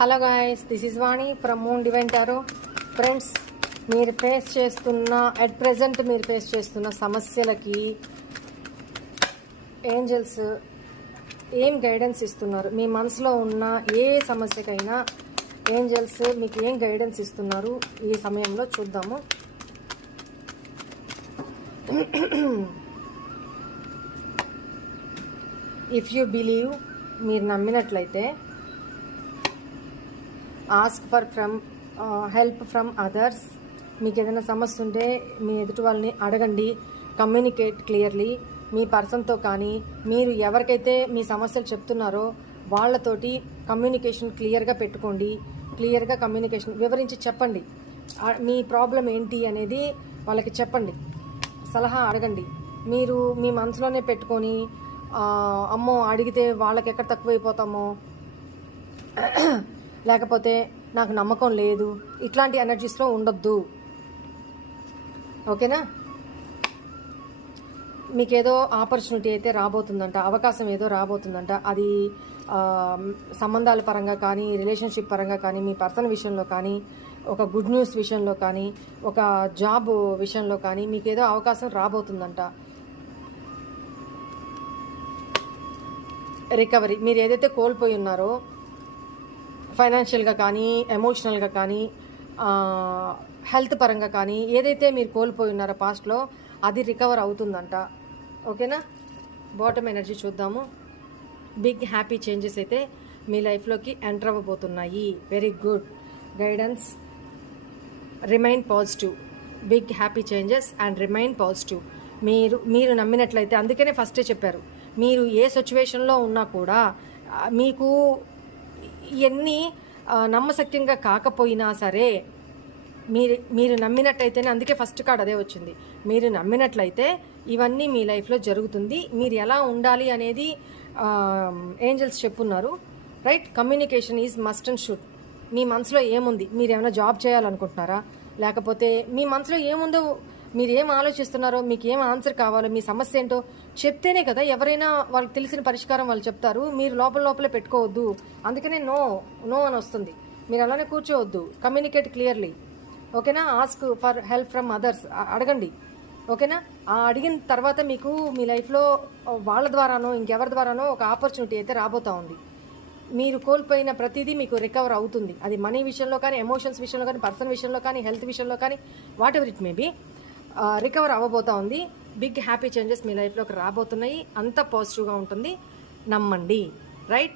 Hello guys this is Vani from moon divine tarot friends మీరు face చేస్తున్న at present మీరు face చేస్తున్న సమస్యలకి ఏంజల్స్ ఏం గైడెన్స్ ఇస్తున్నారు? మీ మనసులో ఉన్న ఏ సమస్యకైనా ఏంజల్స్ మీకు ఏం గైడెన్స్ ఇస్తున్నారు? ఈ సమయంలో చూద్దాము. ఇఫ్ యూ బిలీవ్ మీరు నమ్మినట్లయితే ask for from help from others మీకు ఏదైనా సమస్య ఉంటే మీ ఎదుటి వాళ్ళని అడగండి కమ్యూనికేట్ క్లియర్లీ మీ పర్సన్తో కానీ మీరు ఎవరికైతే మీ సమస్యలు చెప్తున్నారో వాళ్ళతోటి కమ్యూనికేషన్ క్లియర్గా పెట్టుకోండి. క్లియర్గా కమ్యూనికేషన్ వివరించి చెప్పండి. మీ ప్రాబ్లం ఏంటి అనేది వాళ్ళకి చెప్పండి. సలహా అడగండి. మీరు మీ మనసులోనే పెట్టుకొని అమ్మో అడిగితే వాళ్ళకి ఎక్కడ తక్కువైపోతామో లేకపోతే నాకు నమ్మకం లేదు. ఇట్లాంటి ఎనర్జీస్లో ఉండొద్దు. ఓకేనా? మీకేదో ఆపర్చునిటీ అయితే రాబోతుందంట అవకాశం ఏదో రాబోతుందంట. అది సంబంధాల పరంగా కానీ రిలేషన్షిప్ పరంగా కానీ మీ పర్సన్ విషయంలో కానీ ఒక గుడ్ న్యూస్ విషయంలో కానీ ఒక జాబ్ విషయంలో కానీ మీకు ఏదో అవకాశం రాబోతుందంట. రికవరీ మీరు ఏదైతే కోల్పోయి ఉన్నారో ఫైనాన్షియల్గా కానీ ఎమోషనల్గా కానీ హెల్త్ పరంగా కానీ ఏదైతే మీరు కోల్పోయి ఉన్నారో పాస్ట్లో అది రికవర్ అవుతుందంట. ఓకేనా? బాటమ్ ఎనర్జీ చూద్దాము. బిగ్ హ్యాపీ చేంజెస్ అయితే మీ లైఫ్లోకి enter అవ్వబోతున్నాయి. Very good guidance remain positive big happy changes and remain positive మీరు మీరు నమ్మినట్లయితే అందుకనే ఫస్టే చెప్పారు. మీరు ఏ సిచ్యువేషన్లో ఉన్నా కూడా మీకు ఇవన్నీ నమ్మశక్యంగా కాకపోయినా సరే మీరు మీరు నమ్మినట్టయితేనే అందుకే ఫస్ట్ కార్డ్ అదే వచ్చింది. మీరు నమ్మినట్లయితే ఇవన్నీ మీ లైఫ్లో జరుగుతుంది. మీరు ఎలా ఉండాలి అనేది angels చెప్పున్నారు. Right? Communication is must and should. మీ మనసులో ఏముంది? మీరు ఏమైనా జాబ్ చేయాలనుకుంటున్నారా? లేకపోతే మీ మనసులో ఏముందో మీరు ఏం ఆలోచిస్తున్నారో మీకు ఏం ఆన్సర్ కావాలో మీ సమస్య ఏంటో చెప్తేనే కదా ఎవరైనా వాళ్ళకి తెలిసిన పరిష్కారం వాళ్ళు చెప్తారు. మీరు లోపల లోపలే పెట్టుకోవద్దు. అందుకనే నో నో అని వస్తుంది. మీరు అలానే కూర్చోవద్దు. కమ్యూనికేట్ క్లియర్లీ ఓకేనా? Ask for help from others అడగండి. ఓకేనా? ఆ అడిగిన తర్వాత మీకు మీ లైఫ్లో వాళ్ళ ద్వారానో ఇంకెవరి ద్వారానో ఒక ఆపర్చునిటీ అయితే రాబోతా ఉంది. మీరు కోల్పోయిన ప్రతిదీ మీకు రికవర్ అవుతుంది. అది మనీ విషయంలో కానీ ఎమోషన్స్ విషయంలో కానీ పర్సన్ విషయంలో కానీ హెల్త్ విషయంలో కానీ whatever it may be recover అవ్వబోతా ఉంది. బిగ్ హ్యాపీ చేంజెస్ మీ లైఫ్లోకి రాబోతున్నాయి. అంత పాజిటివ్గా ఉంటుంది. నమ్మండి. రైట్